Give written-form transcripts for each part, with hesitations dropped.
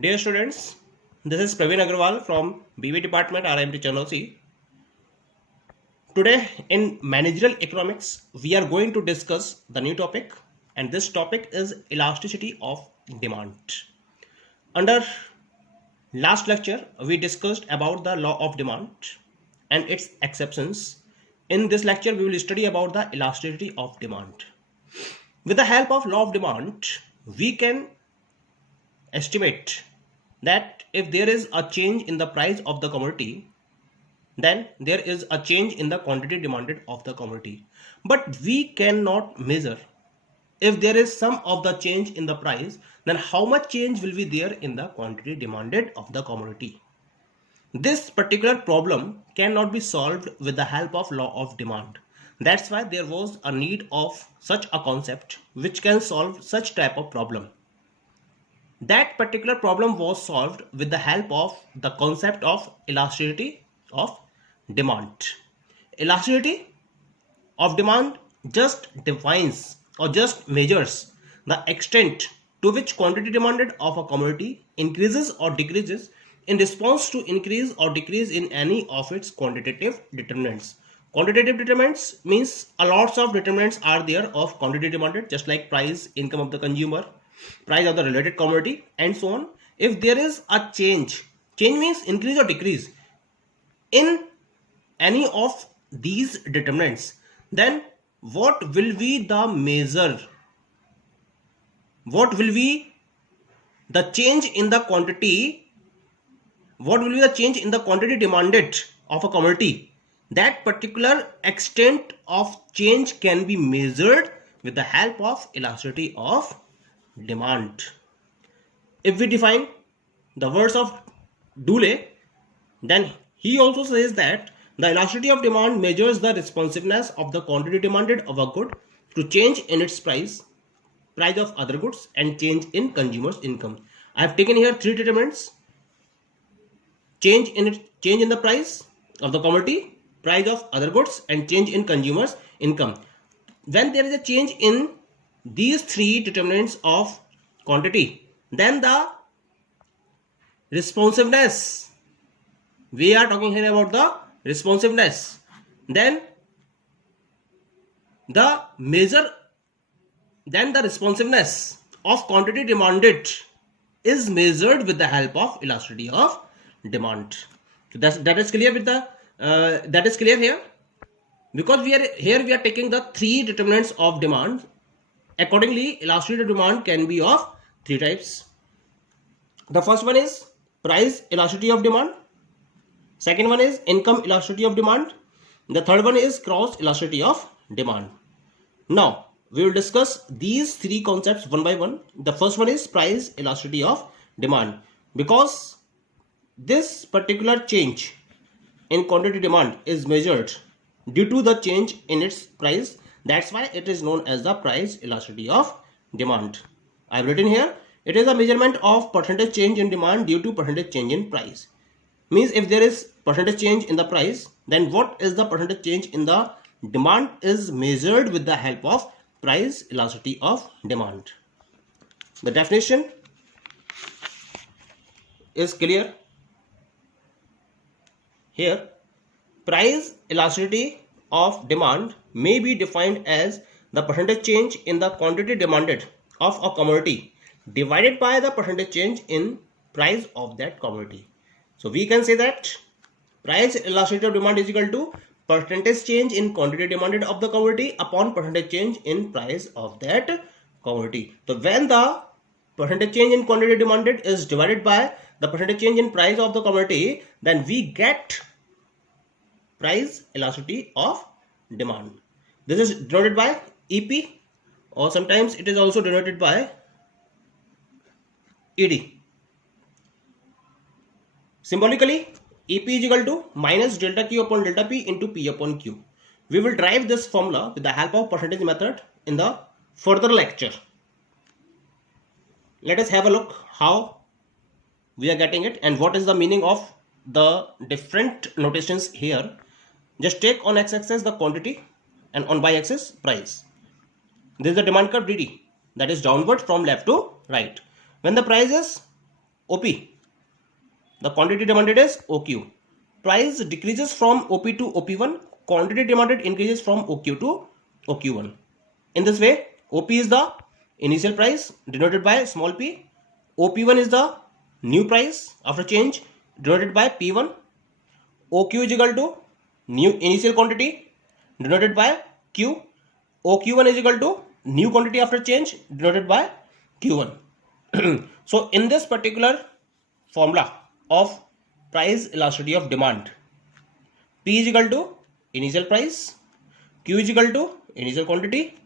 Dear students, this is Praveen Agarwal from BV Department RIMT Channel C. Today in Managerial Economics, we are going to discuss the new topic, and this topic is elasticity of demand. Under last lecture, we discussed about the law of demand and its exceptions. In this lecture, we will study about the elasticity of demand. With the help of law of demand, we can estimate that if there is a change in the price of the commodity, then there is a change in the quantity demanded of the commodity. But we cannot measure if there is some of the change in the price, then how much change will be there in the quantity demanded of the commodity. This particular problem cannot be solved with the help of law of demand. That's why there was a need of such a concept which can solve such type of problem. That particular problem was solved with the help of the concept of elasticity of demand. Elasticity of demand just defines or just measures the extent to which quantity demanded of a commodity increases or decreases in response to increase or decrease in any of its quantitative determinants. Quantitative determinants means a lots of determinants are there of quantity demanded, just like price, income of the consumer, price of the related commodity, and so on. If there is a change means increase or decrease in any of these determinants, then what will be the measure? What will be the change in the quantity? What will be the change in the quantity demanded of a commodity? That particular extent of change can be measured with the help of elasticity of demand. If we define the words of Dooley, then he also says that the elasticity of demand measures the responsiveness of the quantity demanded of a good to change in its price of other goods, and change in consumers' income. I have taken here three determinants: change in the price of the commodity, price of other goods, and change in consumers' income. When there is a change in these three determinants of quantity, then the responsiveness, we are talking here about the responsiveness, then the responsiveness of quantity demanded is measured with the help of elasticity of demand. So that is clear with the that is clear here, because we are taking the three determinants of demand. Accordingly, elasticity of demand can be of three types. The first one is price elasticity of demand. Second one is income elasticity of demand. The third one is cross elasticity of demand. Now we will discuss these three concepts one by one. The first one is price elasticity of demand, because this particular change in quantity demand is measured due to the change in its price. That's why it is known as the price elasticity of demand. I have written here, it is a measurement of percentage change in demand due to percentage change in price. Means if there is percentage change in the price, then what is the percentage change in the demand is measured with the help of price elasticity of demand. The definition is clear here. Price elasticity of demand may be defined as the percentage change in the quantity demanded of a commodity divided by the percentage change in price of that commodity. So we can say that price elasticity of demand is equal to percentage change in quantity demanded of the commodity upon percentage change in price of that commodity. So when the percentage change in quantity demanded is divided by the percentage change in price of the commodity, then we get price elasticity of demand. This is denoted by EP, or sometimes it is also denoted by ED. Symbolically, EP is equal to minus delta Q upon delta P into P upon Q. We will derive this formula with the help of percentage method in the further lecture. Let us have a look how we are getting it and what is the meaning of the different notations here. Just take on x-axis the quantity and on y-axis price. This is the demand curve DD, that is downward from left to right. When the price is OP. The quantity demanded is OQ. Price decreases from OP to OP1. Quantity demanded increases from OQ to OQ1. In this way, OP is the initial price denoted by small p. OP1 is the new price after change denoted by P1. OQ is equal to new initial quantity denoted by Q. OQ1 is equal to new quantity after change denoted by Q1. So in this particular formula of price elasticity of demand, P is equal to initial price, Q is equal to initial quantity,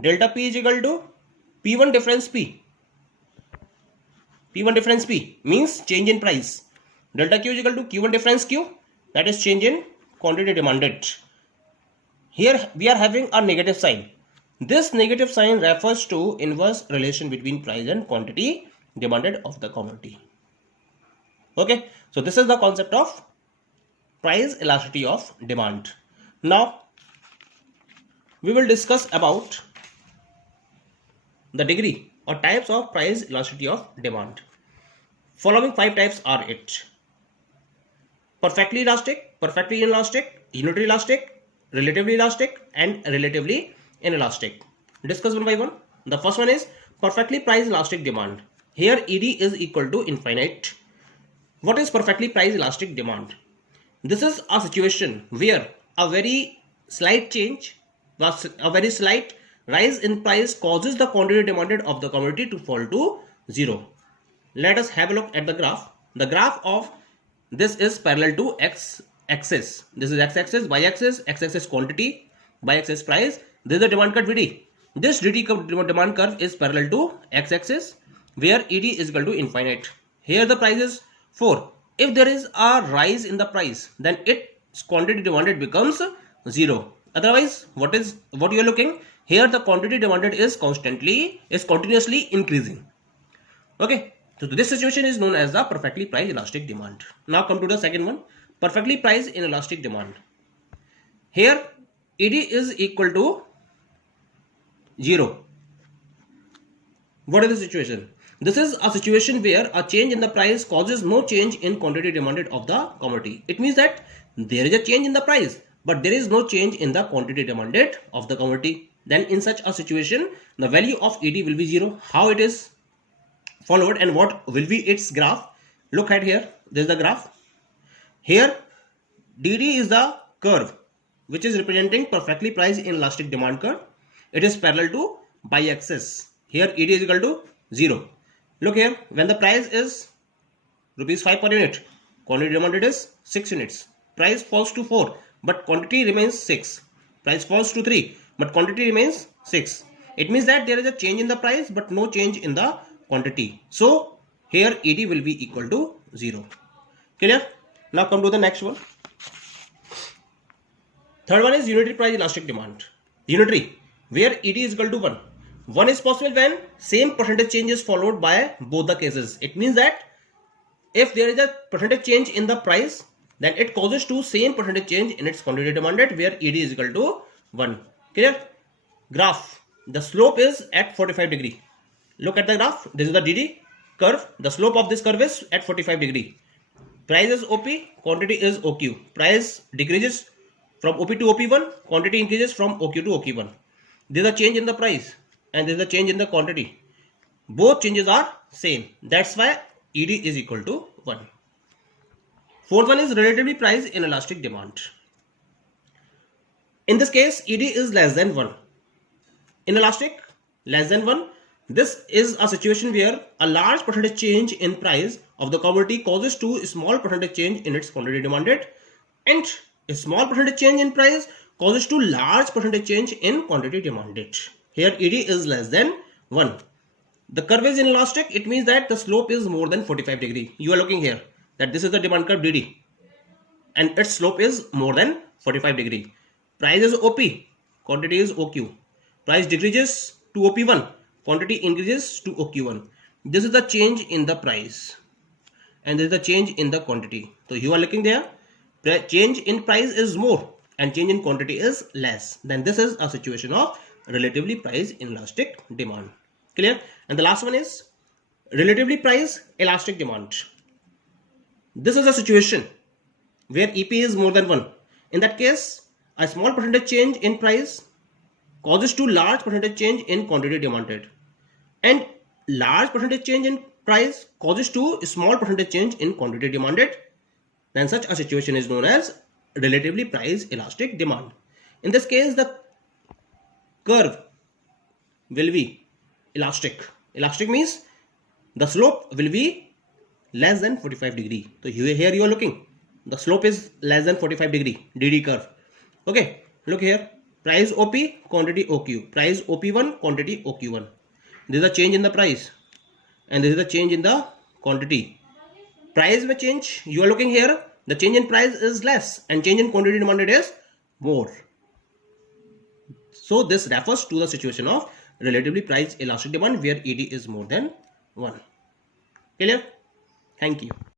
delta P is equal to P1 difference P. P1 difference P means change in price. Delta Q is equal to Q1 difference Q, that is change in quantity demanded. Here we are having a negative sign. This negative sign refers to inverse relation between price and quantity demanded of the commodity. Okay, so this is the concept of price elasticity of demand. Now we will discuss about the degree or types of price elasticity of demand. Following 5 types are it: perfectly elastic, perfectly inelastic, unitary elastic, relatively elastic, and relatively inelastic. Discuss one by one. The first one is perfectly price elastic demand. Here ED is equal to infinite. What is perfectly price elastic demand? This is a situation where a very slight change, a very slight rise in price causes the quantity demanded of the commodity to fall to zero. Let us have a look at the graph. The graph of this is parallel to x axis. This is x axis, y axis, x axis quantity, y axis price. This is the demand curve VD. This DT demand curve is parallel to x axis where ED is equal to infinite. Here the price is 4. If there is a rise in the price, then its quantity demanded becomes 0. Otherwise, what you are looking here, the quantity demanded is continuously increasing. Okay, so this situation is known as the perfectly price elastic demand. Now come to the second one, perfectly price inelastic demand. Here ED is equal to 0. What is the situation? This is a situation where a change in the price causes no change in quantity demanded of the commodity. It means that there is a change in the price, but there is no change in the quantity demanded of the commodity. Then in such a situation, the value of ED will be 0. How it is followed and what will be its graph? Look at here. This is the graph. Here DD is the curve which is representing perfectly priced inelastic demand curve. It is parallel to y-axis. Here ED is equal to 0. Look here, when the price is rupees 5 per unit, quantity demanded is 6 units. Price falls to 4, but quantity remains 6. Price falls to 3, but quantity remains 6. It means that there is a change in the price, but no change in the quantity. So here ED will be equal to 0. Clear? Now come to the next one. Third one is unitary price elastic demand. Unitary, where ED is equal to 1. 1 is possible when same percentage change is followed by both the cases. It means that if there is a percentage change in the price, then it causes to same percentage change in its quantity demanded where ED is equal to 1. Clear? Graph. The slope is at 45 degree. Look at the graph. This is the DD curve. The slope of this curve is at 45 degree. Price is OP, quantity is OQ. Price decreases from OP to OP1, quantity increases from OQ to OQ1. There is a change in the price and there is a change in the quantity. Both changes are same. That's why ED is equal to 1. Fourth one is relatively price inelastic demand. In this case, ED is less than 1. Inelastic, less than 1. This is a situation where a large percentage change in price of the commodity causes to a small percentage change in its quantity demanded, and a small percentage change in price causes to large percentage change in quantity demanded. Here ED is less than 1. The curve is inelastic. It means that the slope is more than 45 degree. You are looking here that this is the demand curve DD and its slope is more than 45 degree. Price is OP, quantity is OQ. Price decreases to OP1, quantity increases to OQ1. This is the change in the price and this is the change in the quantity. So you are looking there, change in price is more and change in quantity is less. Then this is a situation of relatively price inelastic demand. Clear? And the last one is Relatively price elastic demand. This is a situation where EP is more than 1. In that case, a small percentage change in price causes to large percentage change in quantity demanded, and large percentage change in price causes to small percentage change in quantity demanded. Then such a situation is known as relatively price elastic demand. In this case, the curve will be elastic. Elastic means the slope will be less than 45 degree. So here you are looking, the slope is less than 45 degree dd curve. Okay, look here, price OP, quantity OQ, price OP1, quantity OQ1. This is a change in the price and this is the change in the quantity. Price may change, you are looking here, the change in price is less and change in quantity demanded is more. So this refers to the situation of relatively price elastic demand where ED is more than 1. Clear? Thank you.